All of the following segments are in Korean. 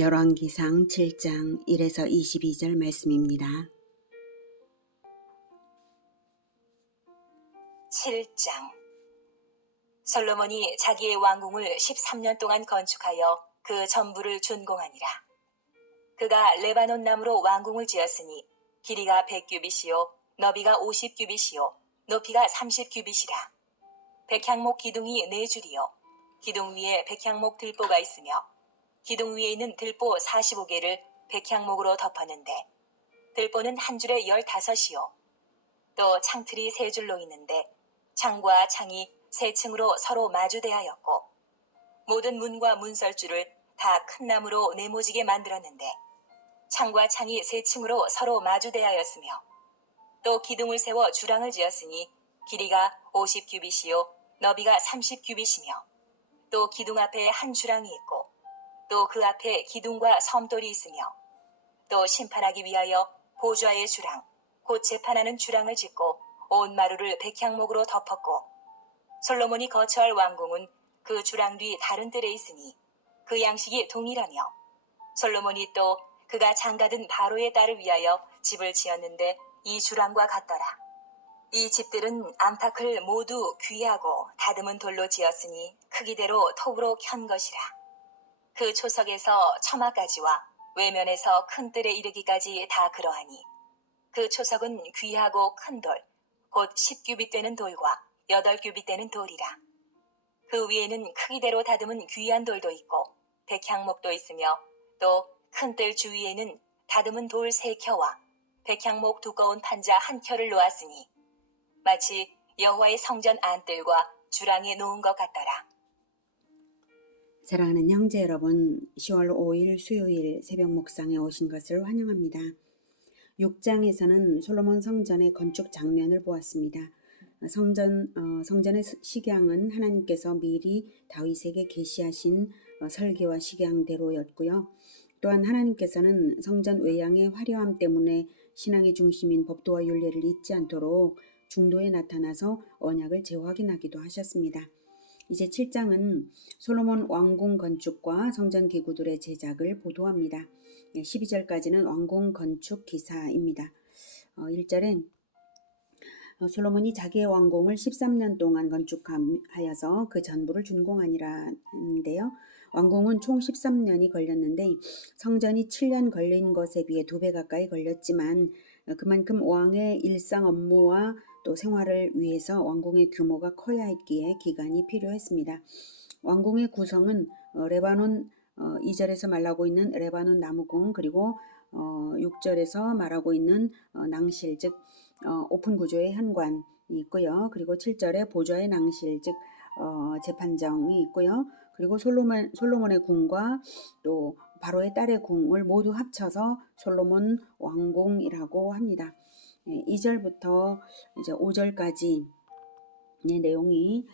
열왕기상 7장 1에서 22절 말씀입니다. 7장 솔로몬이 자기의 왕궁을 13년 동안 건축하여 그 전부를 준공하니라. 그가 레바논 나무로 왕궁을 지었으니 길이가 100규빗이요 너비가 50규빗이요 높이가 30규빗이라. 백향목 기둥이 4줄이요 기둥 위에 백향목 들보가 있으며 기둥 위에 있는 들보 45개를 백향목으로 덮었는데 들보는 한 줄에 15이요 또 창틀이 3줄로 있는데 창과 창이 3층으로 서로 마주대하였고 모든 문과 문설주를 다 큰 나무로 네모지게 만들었는데 창과 창이 3층으로 서로 마주대하였으며 또 기둥을 세워 주랑을 지었으니 길이가 50규빗이요 너비가 30규빗이며 또 기둥 앞에 한 주랑이 있고 또 그 앞에 기둥과 섬돌이 있으며 또 심판하기 위하여 보좌의 주랑 곧 재판하는 주랑을 짓고 온 마루를 백향목으로 덮었고 솔로몬이 거처할 왕궁은 그 주랑 뒤 다른 뜰에 있으니 그 양식이 동일하며 솔로몬이 또 그가 장가든 바로의 딸을 위하여 집을 지었는데 이 주랑과 같더라. 이 집들은 암탉을 모두 귀하고 다듬은 돌로 지었으니 크기대로 톱으로 켠 것이라. 그 초석에서 처마까지와 외면에서 큰 뜰에 이르기까지 다 그러하니 그 초석은 귀하고 큰 돌, 곧 10규빗 되는 돌과 8규빗 되는 돌이라. 그 위에는 크기대로 다듬은 귀한 돌도 있고 백향목도 있으며 또 큰 뜰 주위에는 다듬은 돌 3켜와 백향목 두꺼운 판자 1켜를 놓았으니 마치 여호와의 성전 안뜰과 주랑에 놓은 것 같더라. 사랑하는 형제 여러분, 10월 5일 수요일 새벽 묵상에 오신 것을 환영합니다. 6장에서는 솔로몬 성전의 건축 장면을 보았습니다. 성전의 식양은 하나님께서 미리 다윗에게 계시하신 설계와 식양대로였고요. 또한 하나님께서는 성전 외양의 화려함 때문에 신앙의 중심인 법도와 율례를 잊지 않도록 중도에 나타나서 언약을 재확인하기도 하셨습니다. 이제 7장은 솔로몬 왕궁 건축과 성전 기구들의 제작을 보도합니다. 12절까지는 왕궁 건축 기사입니다. 1절에 솔로몬이 자기의 왕궁을 13년 동안 건축하여서 그 전부를 준공하니라는데요. 왕궁은 총 13년이 걸렸는데 성전이 7년 걸린 것에 비해 2배 가까이 걸렸지만 그만큼 왕의 일상 업무와 또 생활을 위해서 왕궁의 규모가 커야 했기에 기간이 필요했습니다. 왕궁의 구성은 레바논 2절에서 말하고 있는 레바논 나무궁 그리고 6절에서 말하고 있는 낭실 즉 오픈 구조의 현관이 있고요. 그리고 7절에 보좌의 낭실 즉 재판정이 있고요. 그리고 솔로몬의 궁과 또 바로의 딸의 궁을 모두 합쳐서 솔로몬 왕궁이라고 합니다. 2절부터 이제 5절까지 내용이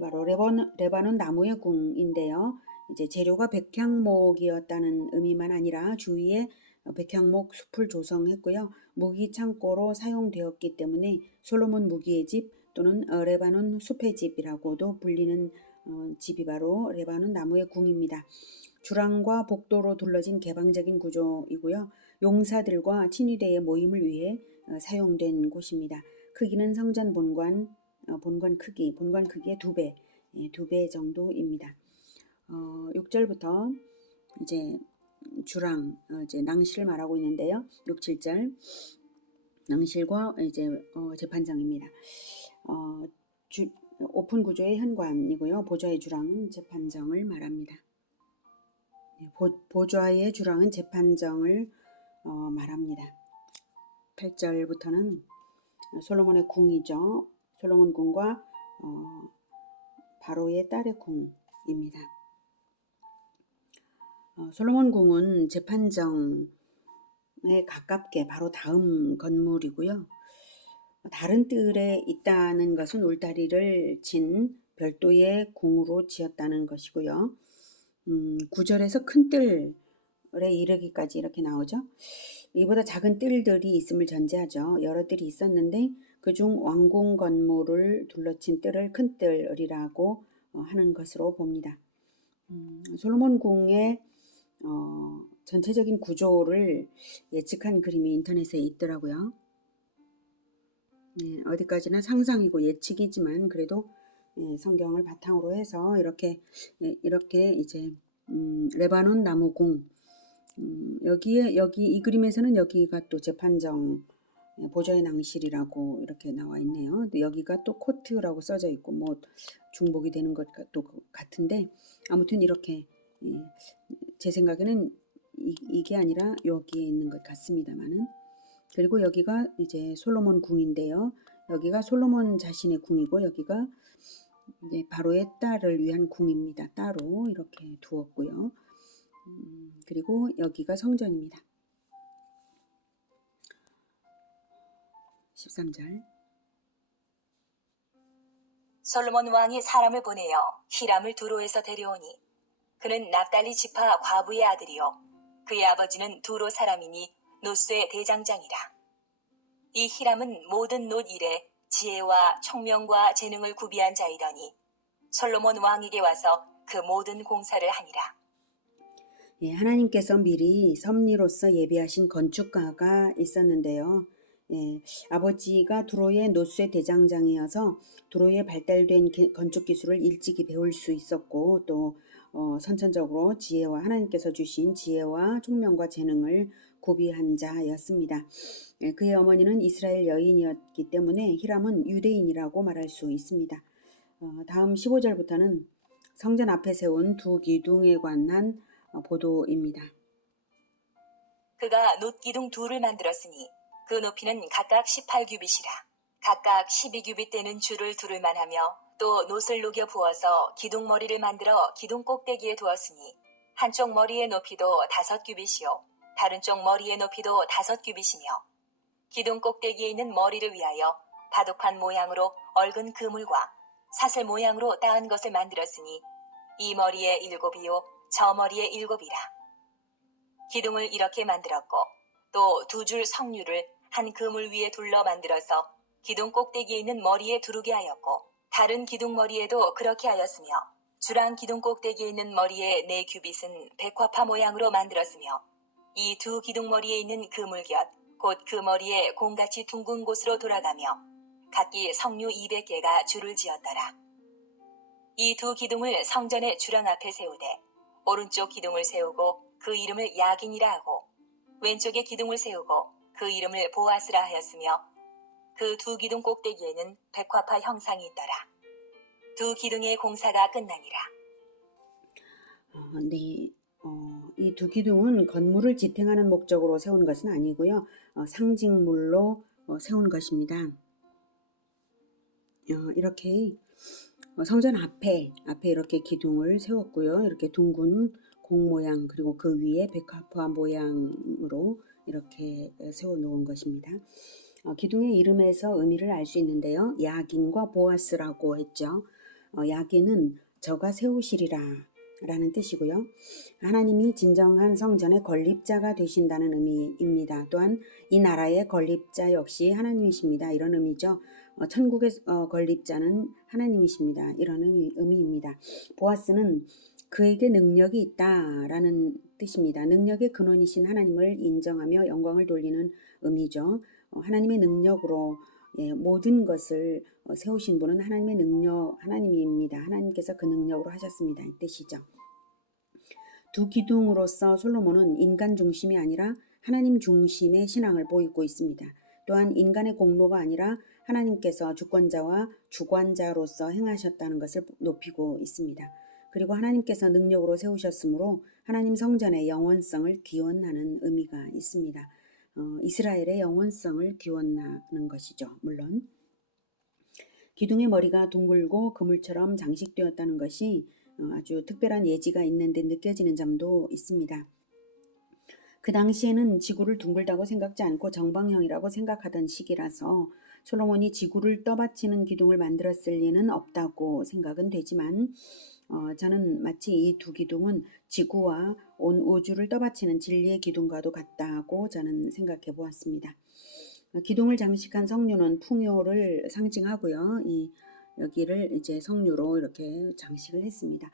바로 레바논 나무의 궁인데요. 이제 재료가 백향목이었다는 의미만 아니라 주위에 백향목 숲을 조성했고요. 무기 창고로 사용되었기 때문에 솔로몬 무기의 집 또는 레바논 숲의 집이라고도 불리는 집이 바로 레바논 나무의 궁입니다. 주랑과 복도로 둘러진 개방적인 구조이고요. 용사들과 친위대의 모임을 위해 사용된 곳입니다. 크기는 성전 본관 크기의 2배, 2배 정도입니다. 6절부터 이제 주랑, 이제 낭실을 말하고 있는데요. 6, 7절 낭실과 이제 재판장입니다. 오픈 구조의 현관이고요. 보좌의 주랑은 재판정을 말합니다. 보좌의 주랑은 재판정을 말합니다. 8절부터는 솔로몬의 궁이죠. 솔로몬 궁과 바로의 딸의 궁입니다. 솔로몬 궁은 재판정에 가깝게 바로 다음 건물이고요. 다른 뜰에 있다는 것은 울타리를 친 별도의 궁으로 지었다는 것이고요. 9절에서 큰 뜰에 이르기까지 이렇게 나오죠. 이보다 작은 뜰들이 있음을 전제하죠. 여러 뜰이 있었는데 그중 왕궁 건물을 둘러친 뜰을 큰 뜰이라고 하는 것으로 봅니다. 솔로몬 궁의 전체적인 구조를 예측한 그림이 인터넷에 있더라고요. 네, 어디까지나 상상이고 예측이지만 그래도 성경을 바탕으로 해서 이렇게 이제 레바논 나무궁, 여기 이 그림에서는 여기가 또 재판정 보좌의 낭실이라고 이렇게 나와 있네요. 또 여기가 또 코트라고 써져 있고 뭐 중복이 되는 것도 같은데 아무튼 이렇게 제 생각에는 이게 아니라 여기에 있는 것 같습니다만은. 그리고 여기가 이제 솔로몬 궁인데요. 여기가 솔로몬 자신의 궁이고 여기가 이제 바로의 딸을 위한 궁입니다. 따로 이렇게 두었고요. 그리고 여기가 성전입니다. 13절. 솔로몬 왕이 사람을 보내어 히람을 두로에서 데려오니 그는 납달리 지파 과부의 아들이요 그의 아버지는 두로 사람이니 노스의 대장장이라. 이 히람은 모든 놋 일에 지혜와 총명과 재능을 구비한 자이더니 솔로몬 왕에게 와서 그 모든 공사를 하니라. 예, 하나님께서 미리 섭리로서 예비하신 건축가가 있었는데요. 아버지가 두로의 노스의 대장장이어서 두로의 발달된 건축 기술을 일찍이 배울 수 있었고 또 선천적으로 지혜와 하나님께서 주신 지혜와 총명과 재능을 구비한 자였습니다. 그의 어머니는 이스라엘 여인이었기 때문에 히람은 유대인이라고 말할 수 있습니다. 다음 15절부터는 성전 앞에 세운 두 기둥에 관한 보도입니다. 그가 놋 기둥 둘을 만들었으니 그 높이는 각각 18규빗이라. 각각 12규빗 되는 줄을 두를 만하며 또 놋을 녹여 부어서 기둥 머리를 만들어 기둥 꼭대기에 두었으니 한쪽 머리의 높이도 5규빗이요 다른 쪽 머리의 높이도 5규빗이며 기둥 꼭대기에 있는 머리를 위하여 바둑판 모양으로 얽은 그물과 사슬 모양으로 따은 것을 만들었으니 이 머리에 7이요 저 머리에 7이라. 기둥을 이렇게 만들었고 또 두 줄 석류를 한 그물 위에 둘러 만들어서 기둥 꼭대기에 있는 머리에 두르게 하였고 다른 기둥 머리에도 그렇게 하였으며 주랑 기둥 꼭대기에 있는 머리에 4규빗은 백화파 모양으로 만들었으며 이 두 기둥 머리에 있는 그물 곁 곧 그 머리에 공같이 둥근 곳으로 돌아가며 각기 석류 200개가 줄을 지었더라. 이 두 기둥을 성전의 주랑 앞에 세우되 오른쪽 기둥을 세우고 그 이름을 야긴이라 하고 왼쪽에 기둥을 세우고 그 이름을 보아스라 하였으며 그 두 기둥 꼭대기에는 백화파 형상이 있더라. 두 기둥의 공사가 끝나니라. 네, 이 두 기둥은 건물을 지탱하는 목적으로 세운 것은 아니고요. 상징물로 세운 것입니다. 이렇게 성전 앞에 이렇게 기둥을 세웠고요. 이렇게 둥근 공 모양 그리고 그 위에 백합화 모양으로 이렇게 세워 놓은 것입니다. 기둥의 이름에서 의미를 알 수 있는데요. 야긴과 보아스라고 했죠. 야긴은 저가 세우시리라 라는 뜻이고요. 하나님이 진정한 성전의 건립자가 되신다는 의미입니다. 또한 이 나라의 건립자 역시 하나님이십니다. 이런 의미죠. 천국의 건립자는 하나님이십니다. 이런 의미입니다. 보아스는 그에게 능력이 있다라는 뜻입니다. 능력의 근원이신 하나님을 인정하며 영광을 돌리는 의미죠. 하나님의 능력으로 모든 것을 세우신 분은 하나님의 능력, 하나님입니다. 하나님께서 그 능력으로 하셨습니다. 이 뜻이죠. 두 기둥으로서 솔로몬은 인간 중심이 아니라 하나님 중심의 신앙을 보이고 있습니다. 또한 인간의 공로가 아니라 하나님께서 주권자와 주관자로서 행하셨다는 것을 높이고 있습니다. 그리고 하나님께서 능력으로 세우셨으므로 하나님 성전의 영원성을 기원하는 의미가 있습니다. 이스라엘의 영원성을 기원하는 것이죠. 물론 기둥의 머리가 둥글고 그물처럼 장식되었다는 것이 아주 특별한 예지가 있는 듯 느껴지는 점도 있습니다. 그 당시에는 지구를 둥글다고 생각지 않고 정방형이라고 생각하던 시기라서 솔로몬이 지구를 떠받치는 기둥을 만들었을 리는 없다고 생각은 되지만 저는 마치 이 두 기둥은 지구와 온 우주를 떠받치는 진리의 기둥과도 같다고 저는 생각해 보았습니다. 기둥을 장식한 석류는 풍요를 상징하고요. 여기를 이제 석류로 이렇게 장식을 했습니다.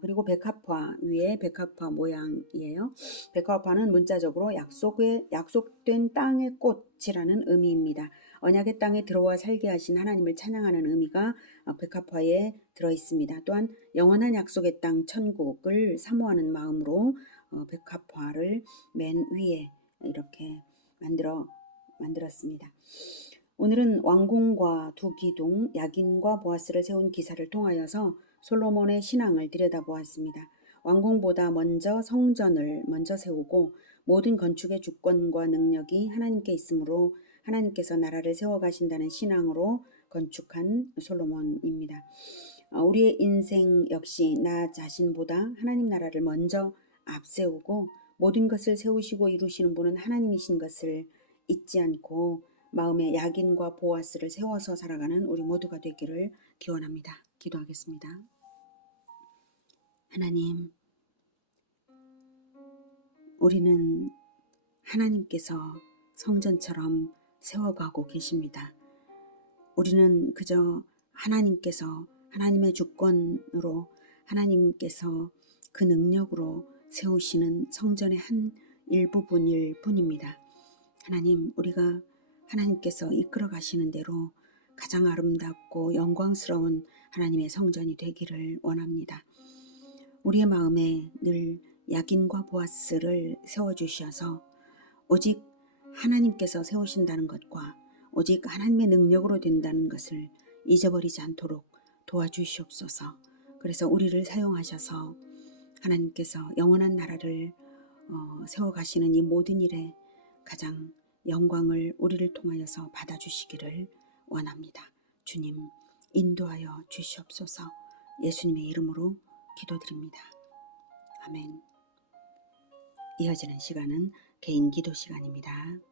그리고 백합화 위에 백합화 모양이에요. 백합화는 문자적으로 약속된 땅의 꽃이라는 의미입니다. 언약의 땅에 들어와 살게 하신 하나님을 찬양하는 의미가 백합화에 들어 있습니다. 또한 영원한 약속의 땅 천국을 사모하는 마음으로 백합화를 맨 위에 이렇게 만들었습니다. 오늘은 왕궁과 두 기둥, 야긴과 보아스를 세운 기사를 통하여서 솔로몬의 신앙을 들여다보았습니다. 왕궁보다 먼저 성전을 먼저 세우고 모든 건축의 주권과 능력이 하나님께 있으므로 하나님께서 나라를 세워가신다는 신앙으로 건축한 솔로몬입니다. 우리의 인생 역시 나 자신보다 하나님 나라를 먼저 앞세우고 모든 것을 세우시고 이루시는 분은 하나님이신 것을 잊지 않고 마음에 야긴과 보아스를 세워서 살아가는 우리 모두가 되기를 기원합니다. 기도하겠습니다. 하나님, 우리는 하나님께서 성전처럼 세워가고 계십니다. 우리는 그저 하나님께서 하나님의 주권으로 하나님께서 그 능력으로 세우시는 성전의 한 일부분일 뿐입니다. 하나님, 우리가 하나님께서 이끌어 가시는 대로 가장 아름답고 영광스러운 하나님의 성전이 되기를 원합니다. 우리의 마음에 늘 야긴과 보아스를 세워주셔서 오직 하나님께서 세우신다는 것과 오직 하나님의 능력으로 된다는 것을 잊어버리지 않도록 도와주시옵소서. 그래서 우리를 사용하셔서 하나님께서 영원한 나라를 세워가시는 이 모든 일에 가장 영광을 우리를 통하여서 받아주시기를 원합니다. 주님, 인도하여 주시옵소서. 예수님의 이름으로 기도드립니다. 아멘. 이어지는 시간은 개인 기도 시간입니다.